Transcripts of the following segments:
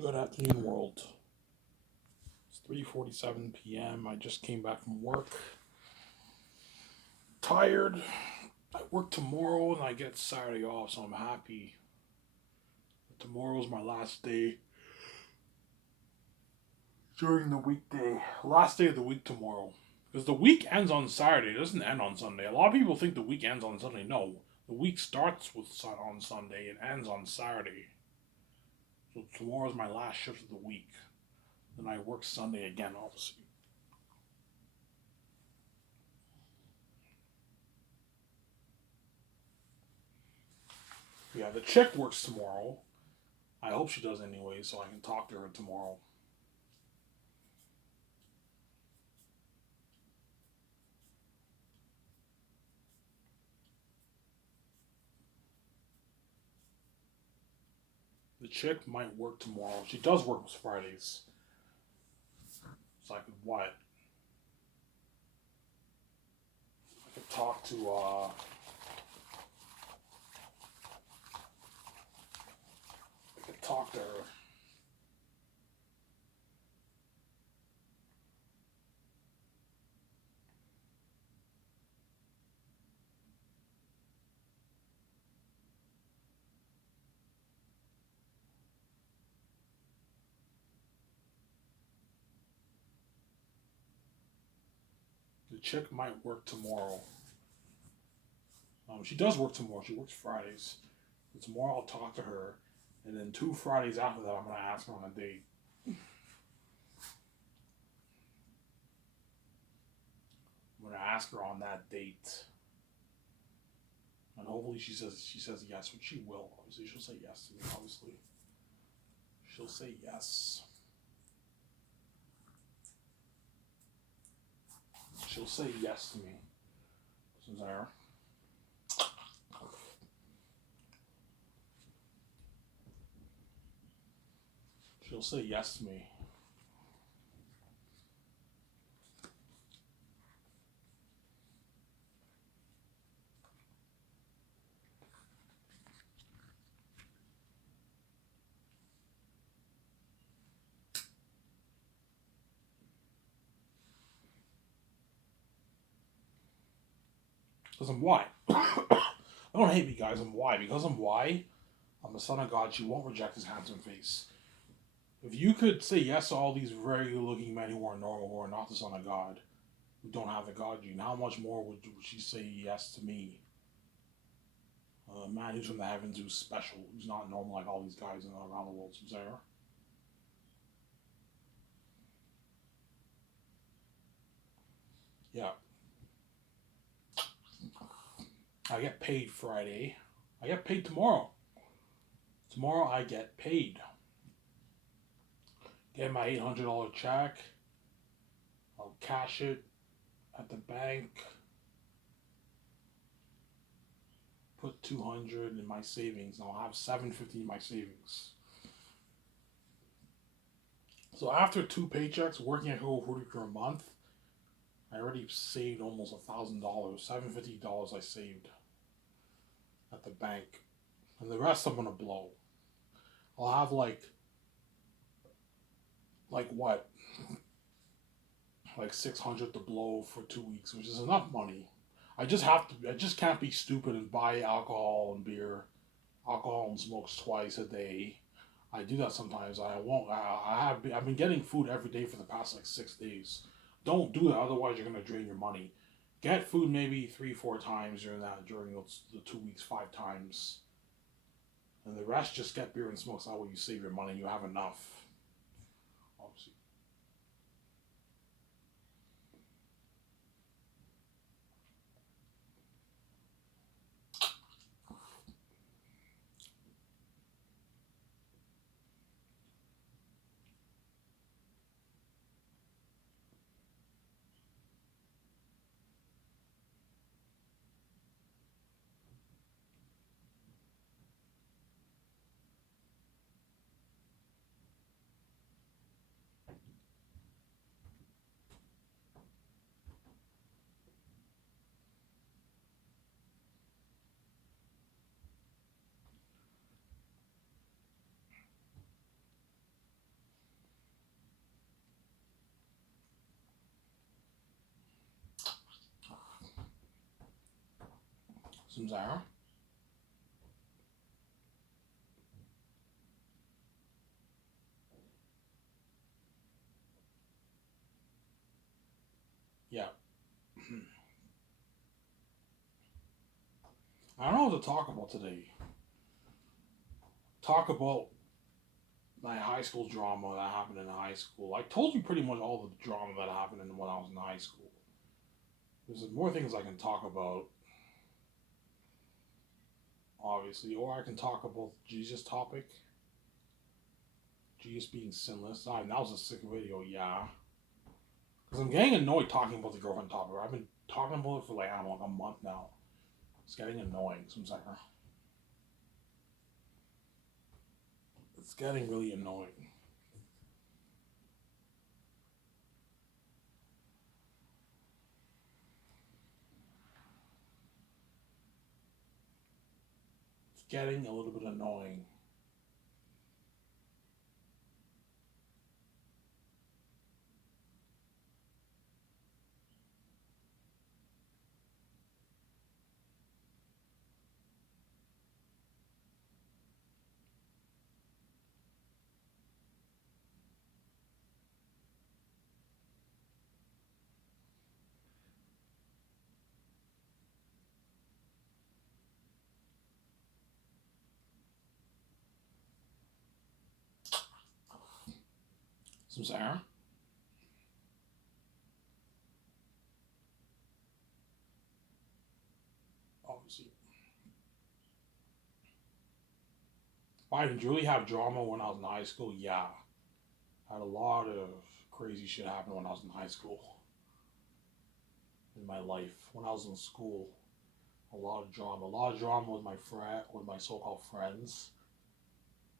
Good afternoon, world. It's 3:47 p.m. I just came back from work. Tired. I work tomorrow and I get Saturday off, so I'm happy. Tomorrow's my last day during the weekday. Last day of the week tomorrow. Because the week ends on Saturday, it doesn't end on Sunday. A lot of people think the week ends on Sunday. No, the week starts on Sunday and ends on Saturday. So tomorrow's my last shift of the week. Then I work Sunday again, obviously. Yeah, the chick works tomorrow. I hope she does anyway, so I can talk to her tomorrow. The chick might work tomorrow. She does work Fridays, so I could what? I could talk to. I could talk to her. The chick might work tomorrow. She does work tomorrow. She works Fridays. But tomorrow I'll talk to her, and then 2 Fridays after that I'm gonna ask her on a date. I'm gonna ask her on that date, and hopefully she says yes, which she will. Obviously, she'll say yes to me. Obviously, she'll say yes. She'll say yes to me. Since I She'll say yes to me. Because I'm white. Don't hate me, guys. I'm white. Because I'm white, I'm the son of God. She won't reject his handsome face. If you could say yes to all these very good looking men who are normal, who are not the son of God, who don't have the God gene, how much more would she say yes to me? A man who's from the heavens, who's special, who's not normal like all these guys around the world. So there. Yeah. I get paid Friday. I get paid tomorrow. Tomorrow I get paid. Get my $800 check. I'll cash it at the bank. Put 200 in my savings. And I'll have 750 in my savings. So after 2 paychecks, working at Whole Foods for a month, I already saved almost $1,000. $750 I saved at the bank, and the rest I'm gonna blow. I'll have like what, like 600 to blow for 2 weeks, which is enough money. I just have to. I just can't be stupid and buy alcohol and beer, alcohol and smokes twice a day. I do that sometimes. I won't. I've been getting food every day for the past like 6 days. Don't do that, otherwise you're gonna drain your money. Get food maybe 3 4 times during the 2 weeks, 5 times, and the rest just get beer and smokes. That way you save your money. You have enough. Obviously. Samsara? Yeah. I don't know what to talk about today. Talk about my high school drama that happened in high school. I told you pretty much all the drama that happened when I was in high school. There's more things I can talk about, obviously, or I can talk about the Jesus topic. Jesus being sinless. That was a sick video, yeah. Because I'm getting annoyed talking about the girlfriend topic. I've been talking about it for like, I don't know, like a month now. It's getting annoying. So I'm like, it's getting really annoying. It's getting a little bit annoying. So Sarah, obviously. Why did you really have drama when I was in high school? Yeah. I had a lot of crazy shit happen when I was in high school. In my life. When I was in school. A lot of drama. A lot of drama with with my so-called friends.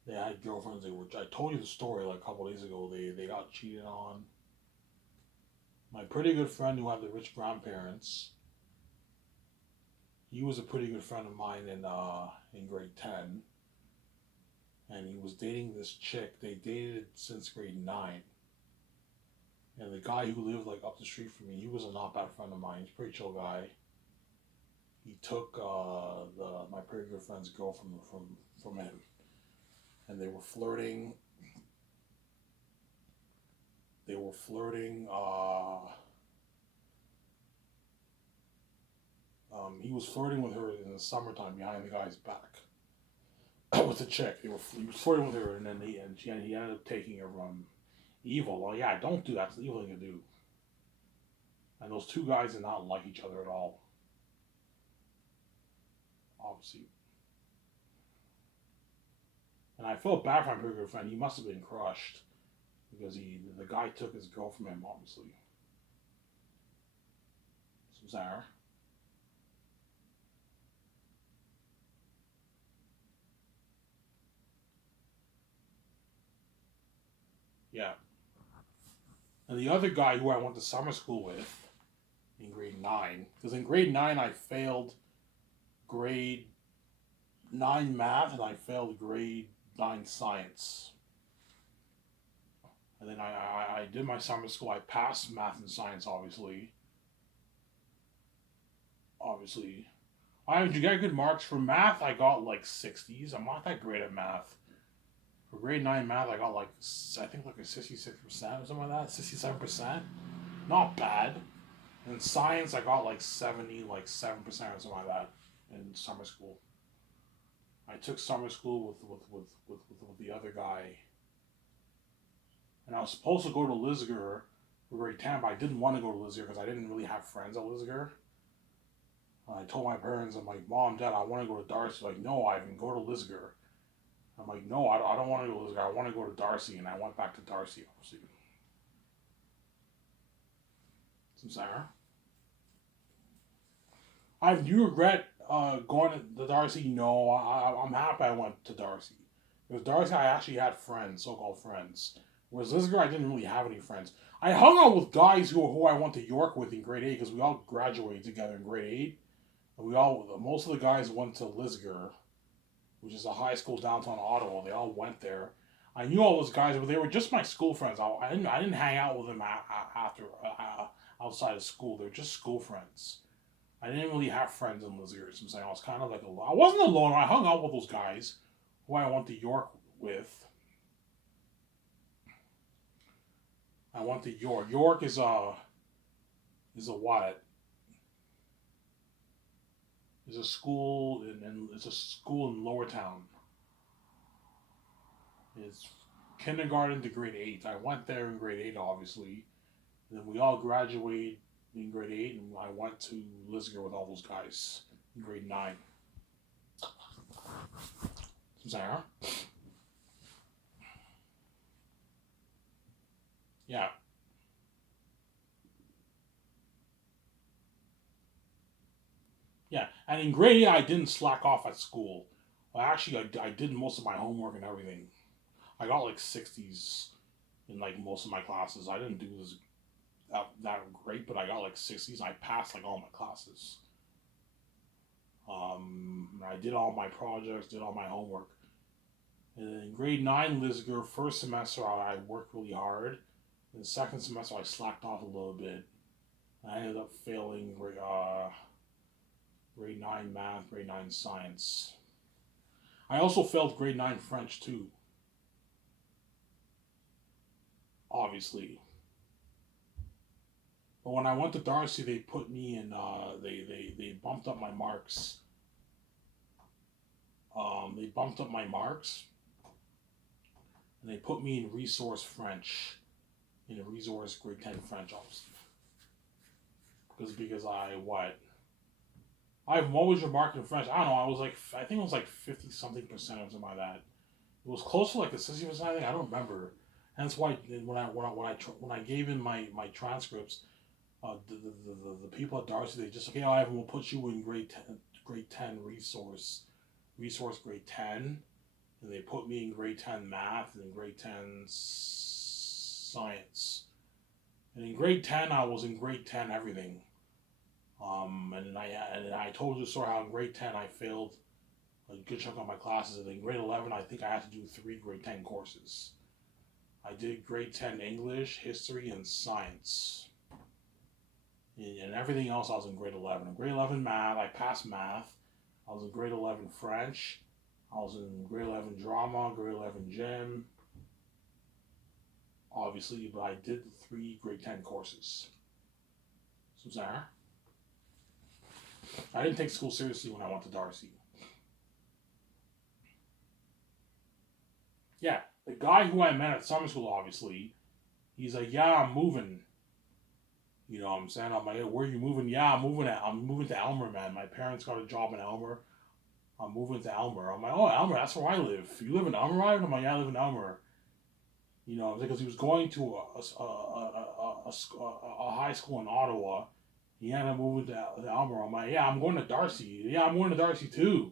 They had girlfriends. I told you the story like a couple days ago. They got cheated on. My pretty good friend who had the rich grandparents. He was a pretty good friend of mine in grade 10, and he was dating this chick. They dated since grade 9. And the guy who lived like up the street from me, he was a not bad friend of mine. He's a pretty chill guy. He took my pretty good friend's girl from him, and they were flirting. They were flirting. He was flirting with her in the summertime behind the guy's back with the chick. He was flirting with her, and then he ended up taking her evil. Well, yeah, don't do that. It's the evil thing to do. And those two guys did not like each other at all. Obviously, and I felt bad for my pretty good friend. He must have been crushed because the guy took his girl from him. Obviously, so Sarah. Yeah. And the other guy who I went to summer school with in grade 9, because in grade 9 I failed grade 9 math and I failed grade 9 science. And then I did my summer school. I passed math and science, obviously. Obviously. Did you get good marks for math? I got like 60s. I'm not that great at math. For grade 9 math, I got like, I think like a 66% or something like that. 67%. Not bad. In science, I got like 70, like 7% or something like that in summer school. I took summer school with the other guy. And I was supposed to go to Lisgar for grade 10, but I didn't want to go to Lisgar because I didn't really have friends at Lisgar. I told my parents, I'm like, Mom, Dad, I want to go to Darcy. Like, no, Ivan, go to Lisgar. I'm like, no, I don't want to go to Lisgar. I want to go to Darcy. And I went back to Darcy, obviously. Some Sarah. Do you regret going to the Darcy? No, I'm happy I went to Darcy. Because Darcy, I actually had friends, so-called friends. Whereas Lisgar, I didn't really have any friends. I hung out with guys who I went to York with in grade 8 because we all graduated together in grade 8. And most of the guys went to Lisgar, which is a high school downtown Ottawa. They all went there. I knew all those guys, but they were just my school friends. I didn't hang out with them after outside of school. They were just school friends. I didn't really have friends in Lisgar. So I'm saying I was kind of like alone. I wasn't alone. I hung out with those guys who I went to York with. I went to York. York is a what? Is a school in it's a school in Lower Town. It's kindergarten to grade eight. I went there in grade eight, obviously. And then we all graduated in grade eight, and I went to Lisgar with all those guys in grade nine. Sarah? Yeah. Yeah. And in grade eight, I didn't slack off at school. Well, actually, I did most of my homework and everything. I got like 60s in like most of my classes. I didn't do this that great, but I got like 60s. I passed like all my classes. I did all my projects, did all my homework. And in grade nine, Lisgar, first semester I worked really hard. In the second semester I slacked off a little bit. I ended up failing grade nine math, grade nine science. I also failed grade nine French too. Obviously, but when I went to Darcy, they put me in. They bumped up my marks. They bumped up my marks, and they put me in resource French, in a resource grade 10 French, obviously. Because I what? What was your mark in French? I don't know. I think it was like 50 something percent or something like that. It was close to like the 60%. I think I don't remember. Hence why when I gave in my transcripts, the people at Darcy, they just okay, Ivan, we'll put you in grade 10 resource grade 10, and they put me in grade 10 math and in grade 10 science. And in grade 10, I was in grade 10 everything. And I told you sort of how in grade 10 I failed a good chunk of my classes, and in grade 11 I think I had to do 3 grade 10 courses. I did grade 10 English, history, and science. And everything else I was in grade 11. In grade 11 math, I passed math. I was in grade 11 French. I was in grade 11 drama, grade 11 gym. Obviously, but I did the 3 grade 10 courses. Susanna? I didn't take school seriously when I went to Darcy. Yeah, the guy who I met at summer school, obviously, he's like, yeah, I'm moving. You know what I'm saying? I'm like, hey, where are you moving? Yeah, I'm moving to Elmer, man. My parents got a job in Elmer. I'm moving to Elmer. I'm like, oh, Elmer, that's where I live. You live in Elmer, right? I'm like, yeah, I live in Elmer. You know, because he was going to a high school in Ottawa. He ended up moving to Elmer. I'm like, yeah, I'm going to Darcy. Yeah, I'm going to Darcy too.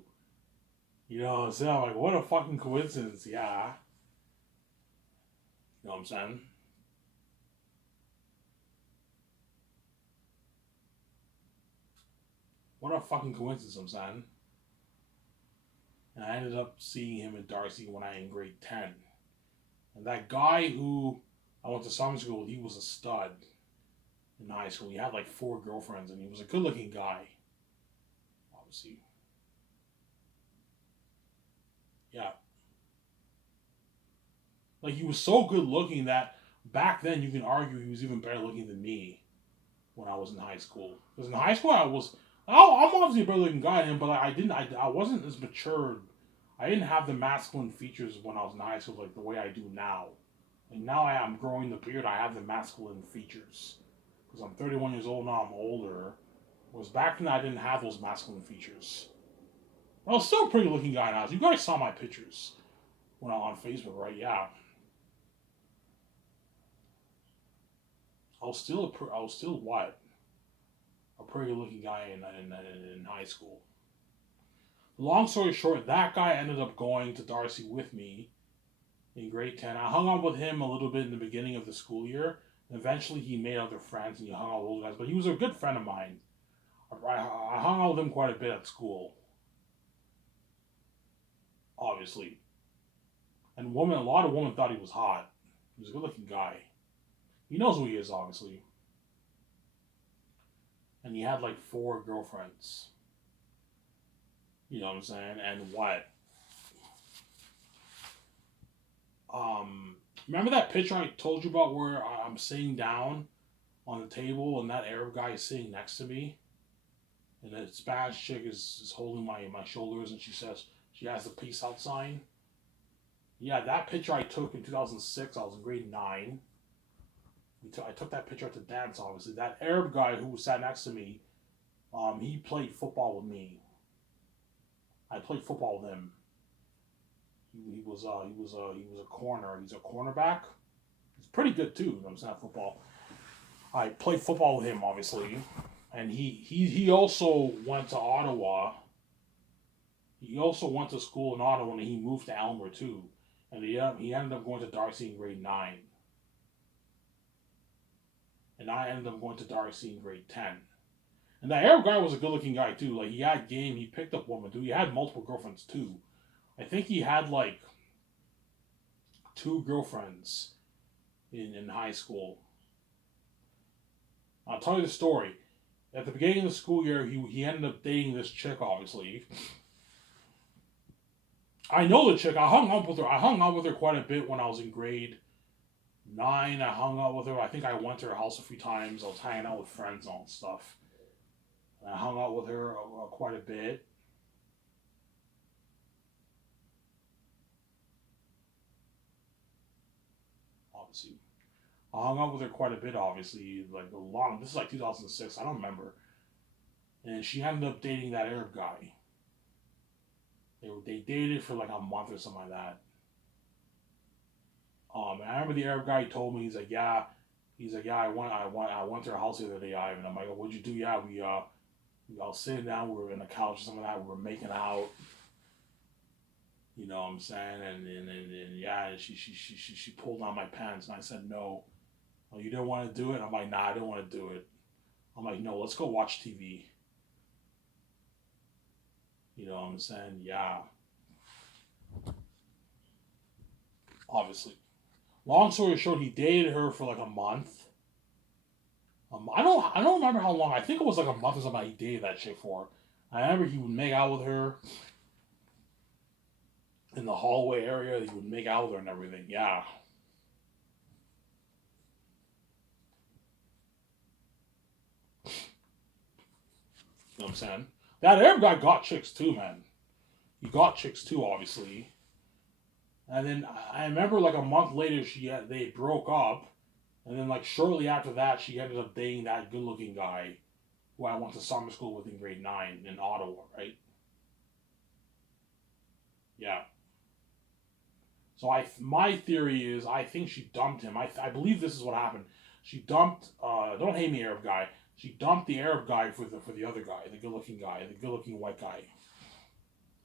You know, so I'm like, what a fucking coincidence. Yeah. You know what I'm saying? What a fucking coincidence, I'm saying. And I ended up seeing him in Darcy when I in grade 10. And that guy who I went to summer school, he was a stud in high school. He had like 4 girlfriends, and he was a good looking guy. Obviously. Yeah. Like, he was so good looking that back then you can argue he was even better looking than me when I was in high school. Because in high school, I'm obviously a better looking guy than him, but I wasn't as matured. I didn't have the masculine features when I was in high school like the way I do now. Like now I am growing the beard, I have the masculine features. Because I'm 31 years old now, I'm older. Whereas back then I didn't have those masculine features. I was still a pretty looking guy now. You guys saw my pictures when I was on Facebook, right? Yeah. I was still what? A pretty looking guy in high school. Long story short, that guy ended up going to Darcy with me in grade 10. I hung out with him a little bit in the beginning of the school year. And eventually, he made other friends and he hung out with those guys. But he was a good friend of mine. I hung out with him quite a bit at school, obviously. And a lot of women thought he was hot. He was a good looking guy. He knows who he is, obviously. and he had like four girlfriends. You know what I'm saying? And what? Remember that picture I told you about where I'm sitting down on the table and that Arab guy is sitting next to me, and the Spanish chick is holding my shoulders, and she says she has the peace out sign. Yeah, that picture I took in 2006. I was in grade 9. I took that picture at the dance. Obviously, that Arab guy who sat next to me, he played football with me. I played football with him. He was a corner. He's a cornerback. He's pretty good too. You know, I'm saying football. I played football with him, obviously, and he also went to Ottawa. He also went to school in Ottawa, and he moved to Elmer too. And he ended up going to Darcy in grade 9, and I ended up going to Darcy in grade 10. And that Arab guy was a good-looking guy too. Like he had game. He picked up women too. He had multiple girlfriends too. I think he had like two girlfriends in high school. I'll tell you the story. At the beginning of the school year, he ended up dating this chick, obviously. I know the chick. I hung out with her. I hung out with her quite a bit when I was in grade 9. I hung out with her. I think I went to her house a few times. I was hanging out with friends and all that stuff. I hung out with her quite a bit. Obviously, I hung out with her quite a bit. Obviously, like a long. This is like 2006. I don't remember. And she ended up dating that Arab guy. They dated for like a month or something like that. And I remember the Arab guy told me he's like yeah I went to her house the other day, Ivan. I'm like, oh, what'd you do? Yeah, we all sitting down, we were in the couch or something like that, we were making out. You know what I'm saying? And yeah, and she pulled down my pants, and I said no. Oh, you didn't want to do it? I'm like, nah, I didn't want to do it. I'm like, no, let's go watch TV. You know what I'm saying? Yeah, obviously. Long story short, he dated her for like a month. I don't remember how long. I think it was like a month or something he dated that chick for. I remember he would make out with her in the hallway area. He would make out with her and everything. Yeah, you know what I'm saying? That Arab guy got chicks too, man. He got chicks too, obviously. And then I remember like a month later, they broke up, and then like shortly after that, she ended up dating that good-looking guy who I went to summer school with in grade 9 in Ottawa, right? Yeah. So my theory is I think she dumped him. I believe this is what happened. She dumped. Don't hate me, Arab guy. She dumped the Arab guy for the other guy, the good looking white guy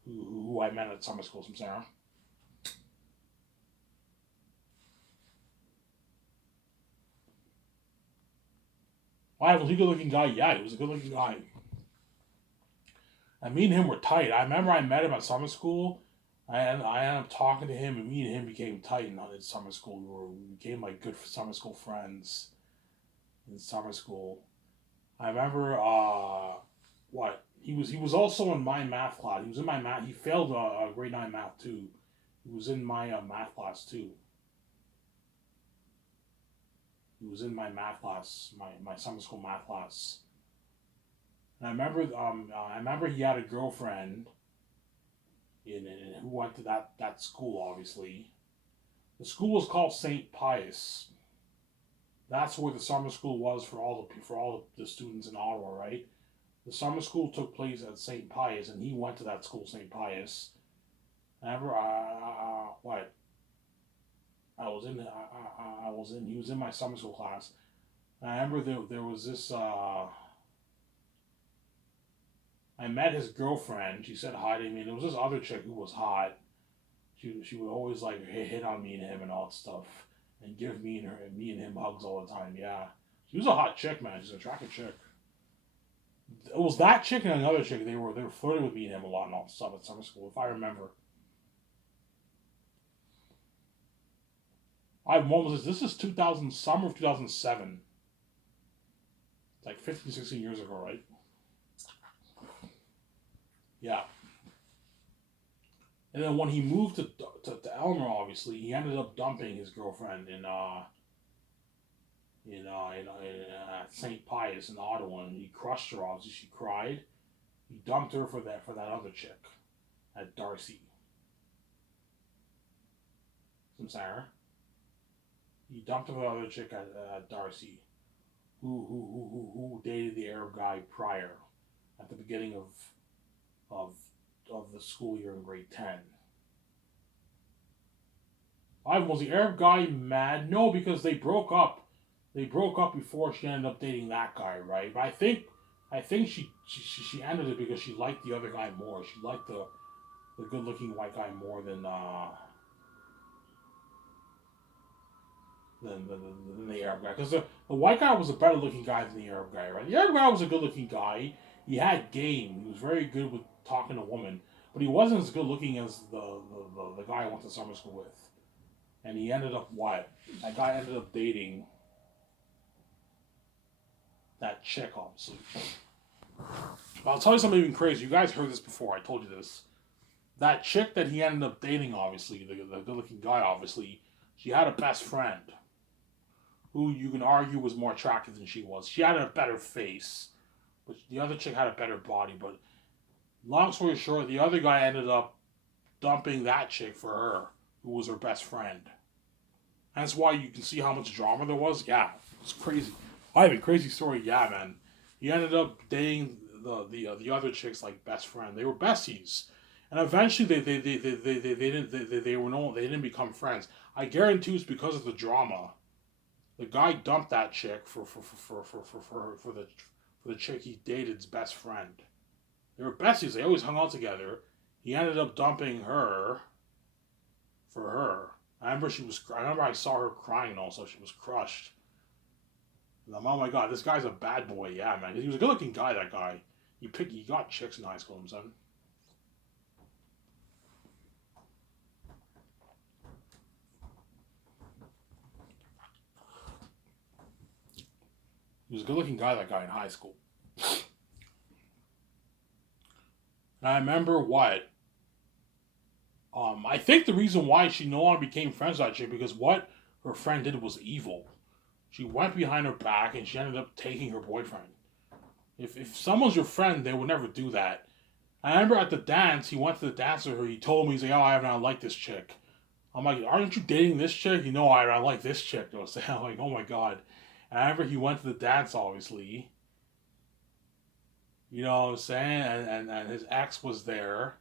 who I met at summer school. From Sarah. Why was he a good looking guy? Yeah, he was a good looking guy. And me and him were tight. I remember I met him at summer school. I ended up talking to him, and me and him became tight in summer school. We became like good summer school friends in summer school. I remember what he was also in my math class. He was in my math. He failed grade 9 math too. He was in my math class too. He was in my math class, my summer school math class. And I remember he had a girlfriend who went to that school. Obviously, the school was called Saint Pius. That's where the summer school was for all the students in Ottawa, right? The summer school took place at St. Pius, and he went to that school, St. Pius. Remember, what? He was in my summer school class. And I remember there was this, I met his girlfriend. She said hi to me, and there was this other chick who was hot. She would always like hit on me and him and all that stuff, and give me and him hugs all the time. Yeah, she was a hot chick, man. She's an attractive chick. It was that chick and another chick. They were flirting with me and him a lot and all that stuff at summer school, if I remember. What was this? This is 2000, summer of 2007. like 15, 16 years ago, right? Yeah. And then when he moved to Elmer, obviously, he ended up dumping his girlfriend in St. Pius in Ottawa, and he crushed her. Obviously, she cried. He dumped her for that other chick at Darcy. From Sarah. He dumped her for the other chick at Darcy, who dated the Arab guy prior, at the beginning of of the school year in grade 10. Was the Arab guy mad? No, because they broke up. They broke up before she ended up dating that guy, right? But I think she ended it because she liked the other guy more. She liked the good looking white guy more than the Arab guy. Because the white guy was a better looking guy than the Arab guy, right? The Arab guy was a good looking guy. He had game. He was very good with talking to women, but he wasn't as good looking as the guy I went to summer school with. And he ended up what? That guy ended up dating that chick, obviously. But I'll tell you something even crazy. You guys heard this before. I told you this. That chick that he ended up dating, obviously, the good-looking guy, obviously, she had a best friend who you can argue was more attractive than she was. She had a better face, but the other chick had a better body. But long story short, the other guy ended up dumping that chick for her, who was her best friend. That's why you can see how much drama there was. Yeah, it's crazy. I have a crazy story. Yeah, man. He ended up dating the other chick's like best friend. They were besties, and eventually they didn't become friends. I guarantee it's because of the drama. The guy dumped that chick for the chick he dated's best friend. They were besties. They always hung out together. He ended up dumping her for her. I remember I saw her crying also. She was crushed. And I'm, oh my god, this guy's a bad boy. Yeah, man. He was a good looking guy, that guy. He got chicks in high school, son. He was a good looking guy, that guy in high school. And I remember what? I think the reason why she no longer became friends with that chick because what her friend did was evil. She went behind her back and she ended up taking her boyfriend. If someone's your friend, they would never do that. I remember at the dance, he went to the dance with her. He told me, he's like, "Oh, I don't like this chick." I'm like, "Aren't you dating this chick?" You know, I like this chick. I'm like, "Oh my god." And I remember he went to the dance, obviously. You know what I'm saying? And his ex was there.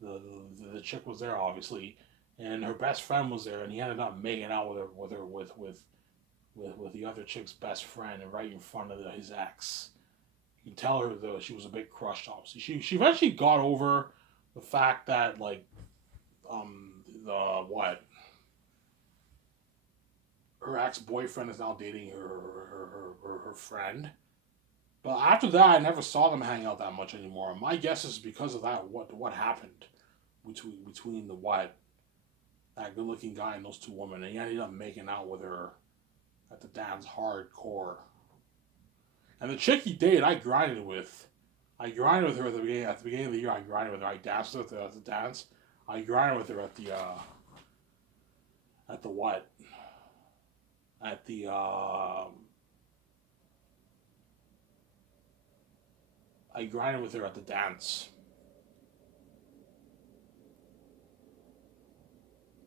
The chick was there, obviously, and her best friend was there, and he ended up making out with the other chick's best friend, and right in front of his ex. You can tell her though she was a bit crushed. Obviously, she eventually got over the fact that like the what her ex boyfriend is now dating her friend. But after that, I never saw them hang out that much anymore. My guess is because of that. What happened between the what that good looking guy and those two women, and he ended up making out with her at the dance hardcore. And the chick he dated, I grinded with. I grinded with her at the beginning of the year. I grinded with her. I danced with her at the dance. I grinded with her at the what? At the I grinded with her at the dance.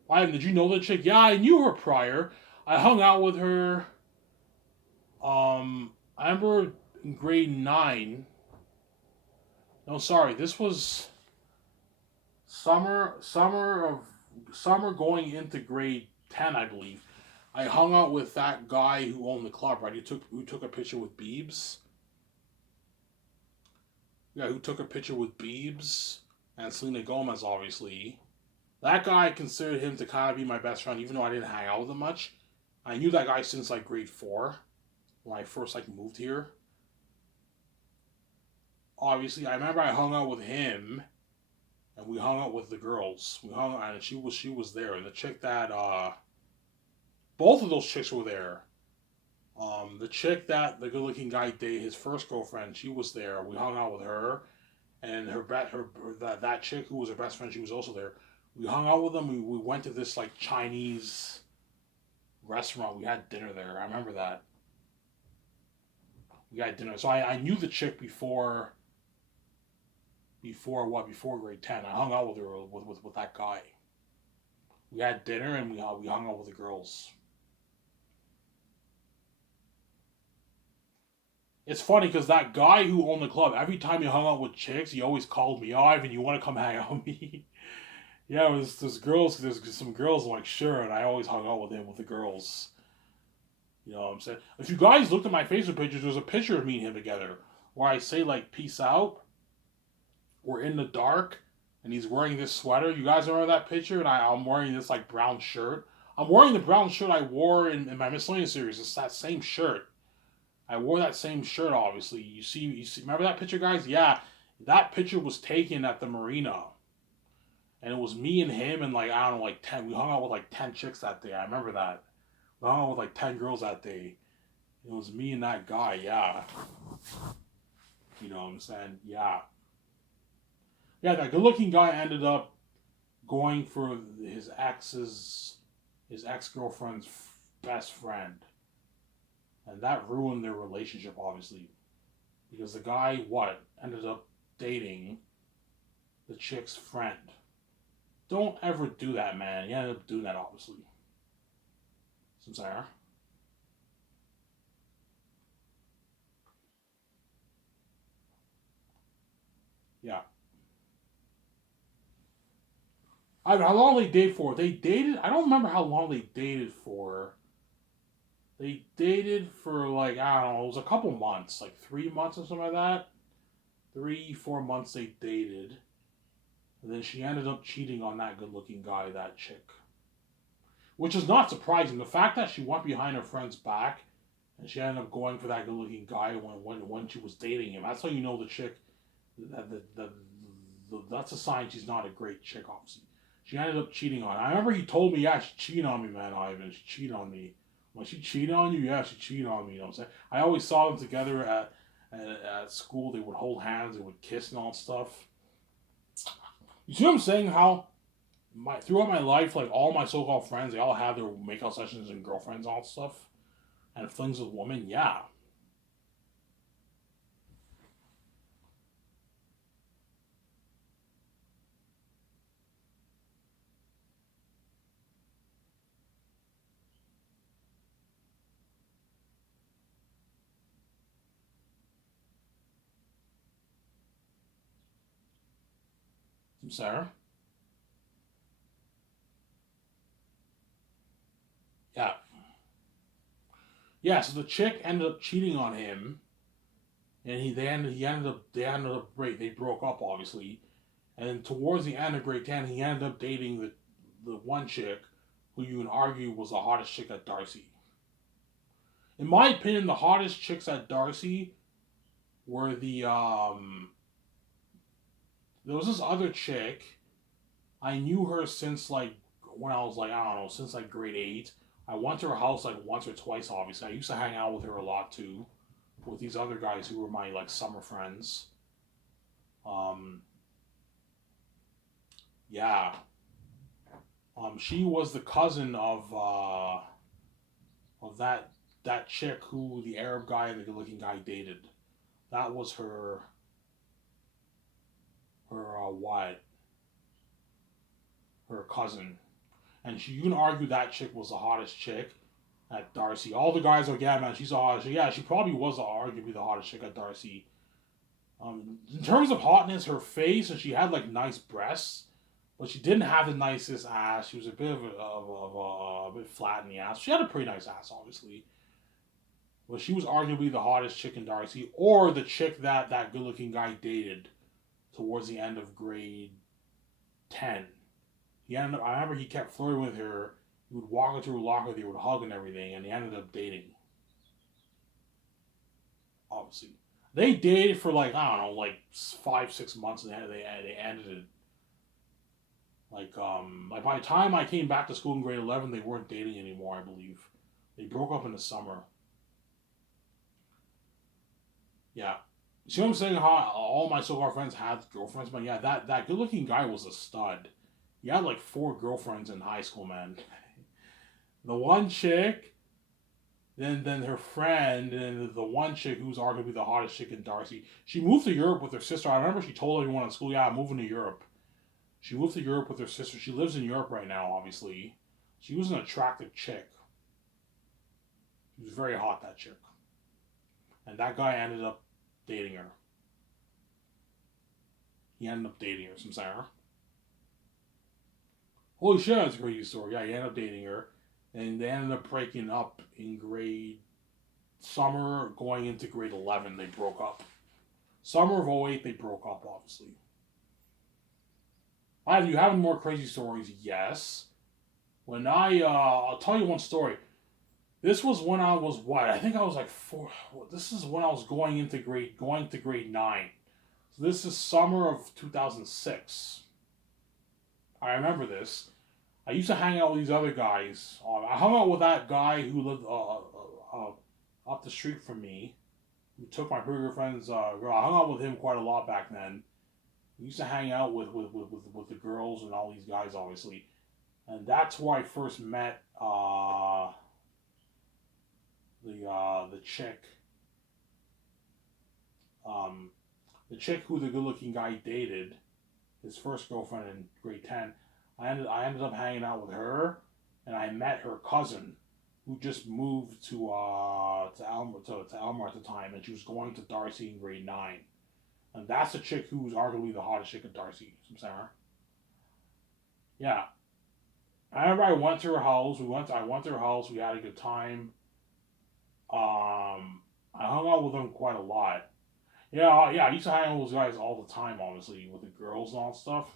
Why did you know the chick? Yeah, I knew her prior. I hung out with her. I remember in grade 9. No, sorry, this was summer going into grade 10, I believe. I hung out with that guy who owned the club, right? Who took a picture with Biebs. Yeah, who took a picture with Biebs and Selena Gomez, obviously. That guy, I considered him to kind of be my best friend, even though I didn't hang out with him much. I knew that guy since like grade 4, when I first like moved here. Obviously, I remember I hung out with him, and we hung out with the girls. We hung out, and she was there. And the chick that both of those chicks were there. The chick that the good-looking guy dated, his first girlfriend, she was there. We hung out with her, and that chick who was her best friend, she was also there. We hung out with them. We went to this like Chinese restaurant. We had dinner there. I remember that. We had dinner. So I knew the chick before grade 10. I hung out with her with that guy. We had dinner and we hung out with the girls. It's funny because that guy who owned the club, every time he hung out with chicks, he always called me, "Oh, Ivan, you want to come hang out with me?" Yeah, it was there's some girls. I'm like, sure, and I always hung out with him with the girls. You know what I'm saying? If you guys looked at my Facebook pictures, there's a picture of me and him together where I say like "peace out." We're in the dark, and he's wearing this sweater. You guys remember that picture? And I'm wearing this like brown shirt. I'm wearing the brown shirt I wore in my miscellaneous series. It's that same shirt. I wore that same shirt. Obviously, you see. Remember that picture, guys? Yeah, that picture was taken at the marina, and it was me and him and like I don't know, like 10. We hung out with like 10 chicks that day. I remember that. We hung out with like 10 girls that day. It was me and that guy. Yeah, you know what I'm saying? Yeah, yeah. That good-looking guy ended up going for his ex girlfriend's best friend, and that ruined their relationship obviously because the guy what ended up dating the chick's friend. Don't ever do that, man. You ended up doing that obviously. Sincere. Yeah. I don't know how long they dated for. They dated. I don't remember how long they dated for. They dated for like I don't know. It was a couple months, like 3 months or something like that. 3, 4 months they dated, and then she ended up cheating on that good-looking guy, that chick. Which is not surprising. The fact that she went behind her friend's back and she ended up going for that good-looking guy when she was dating him. That's how you know the chick. That's a sign she's not a great chick. Obviously, she ended up cheating on. I remember he told me, "Yeah, she cheated on me, man, Ivan. She cheated on me." When she cheated on you, yeah, she cheated on me. You know what I'm saying? I always saw them together at school. They would hold hands, they would kiss and all that stuff. You see what I'm saying? How my throughout my life, like all my so-called friends, they all have their makeout sessions and girlfriends, and all that stuff, and flings with women. Yeah, Sarah. Yeah, yeah. So the chick ended up cheating on him, and they ended up break. They broke up obviously, and then towards the end of grade 10, he ended up dating the one chick who you can argue was the hottest chick at Darcy. In my opinion, the hottest chicks at Darcy were there was this other chick. I knew her since like when I was like I don't know since like grade 8. I went to her house like once or twice. Obviously, I used to hang out with her a lot too, with these other guys who were my like summer friends. Um, yeah. She was the cousin of that chick who the Arab guy and the good-looking guy dated. That was what her cousin, and you can argue that chick was the hottest chick at Darcy. All the guys are like, yeah, man, she's the hottest. Yeah, she probably was arguably the hottest chick at Darcy. In terms of hotness, her face and she had like nice breasts, but she didn't have the nicest ass. She was a bit of a bit flat in the ass. She had a pretty nice ass, obviously, but she was arguably the hottest chick in Darcy, or the chick that good looking guy dated towards the end of grade 10. I remember he kept flirting with her. He would walk her through a locker, they would hug and everything, and they ended up dating. Obviously, they dated for like I don't know, like 5 6 months, and they ended it. Like by the time I came back to school in grade 11, they weren't dating anymore. I believe they broke up in the summer. Yeah. See what I'm saying? How all my so-called friends had girlfriends, but yeah, that good-looking guy was a stud. He had like four girlfriends in high school, man. The one chick, then her friend, and the one chick who's arguably the hottest chick in Darcy. She moved to Europe with her sister. I remember she told everyone in school, "Yeah, I'm moving to Europe." She moved to Europe with her sister. She lives in Europe right now, obviously. She was an attractive chick. She was very hot, that chick. And that guy ended up dating her. He ended up dating her, some Sarah. Holy shit, that's a crazy story. Yeah, he ended up dating her. And they ended up breaking up in grade summer going into grade 11. They broke up. Summer of '08, they broke up, obviously. Do you have more crazy stories? Yes. I'll tell you one story. This was when I was what? I think I was like four. This is when I was going to grade 9. So this is summer of 2006. I remember this. I used to hang out with these other guys. I hung out with that guy who lived up the street from me, who took my pretty good friend's girl. I hung out with him quite a lot back then. We used to hang out with the girls and all these guys, obviously. And that's where I first met the chick, um, the chick who the good looking guy dated, his first girlfriend in grade 10. I ended up hanging out with her, and I met her cousin, who just moved to Elmer at the time, and she was going to Darcy in grade 9. And that's the chick who was arguably the hottest chick at Darcy, some Sarah. Yeah, I remember I went to her house. I went to her house. We had a good time. I hung out with them quite a lot. Yeah, yeah. I used to hang out with those guys all the time, obviously, with the girls and all that stuff.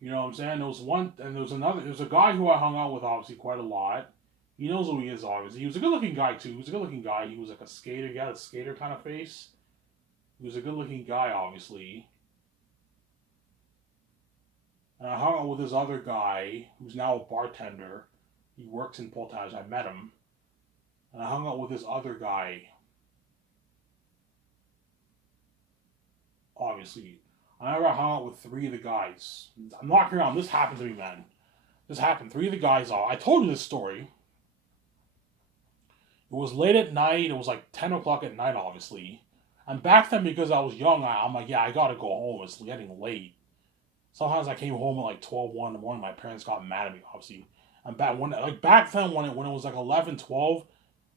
You know what I'm saying? There was one, and there was another. There was a guy who I hung out with, obviously, quite a lot. He knows who he is, obviously. He was a good-looking guy too. He was a good-looking guy. He was like a skater. He had a skater kind of face. He was a good-looking guy, obviously. And I hung out with this other guy who's now a bartender. He works in Portage. I met him. And I hung out with this other guy, obviously. I remember I hung out with three of the guys. I'm not around. This happened to me, man. This happened. Three of the guys are. I told you this story. It was late at night. It was like 10 o'clock at night, obviously. And back then, because I was young, I'm like, yeah, I gotta go home. It's getting late. Sometimes I came home at like 12, 1 in the morning. My parents got mad at me, obviously. And back then, when it was like 11, 12,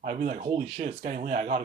I'd be like, holy shit, it's getting late. I gotta